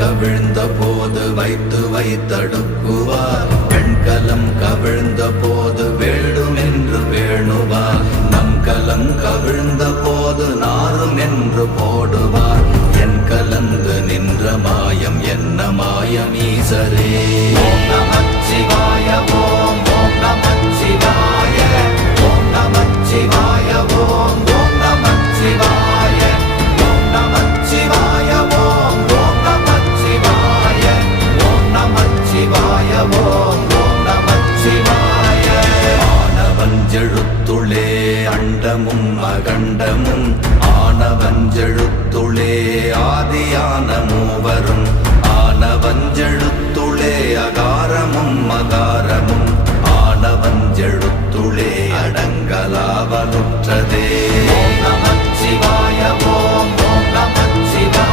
கவிழ்ந்த போது வைத்து வைத்தடுக்குவார். பெண்கலம் கவிழ்ந்த போது வேண்டுமென்று வேணுவார். நம் கலம் கவிழ்ந்த போது நாரும் என்று போடுவார். என் கலந்து நின்ற மாயம் என்ன மாயம் ஈசரே. ஓம் நமச்சிவாய ஓம் ஓம் நமச்சிவாய ஓம் நமச்சிவாய ஓம் ஓம் நமச்சிவாய ஓம் நமச்சிவாய ஓம் ஓம் நமச்சிவாய ஓம் நமச்சிவாய ஓம் ஓம் நமச்சிவாய. ஆனவஞ்செழுத்துளே அண்டமும் அகண்டமும் ஆனவஞ்செழுத்துளே ஆதியான மூவரும்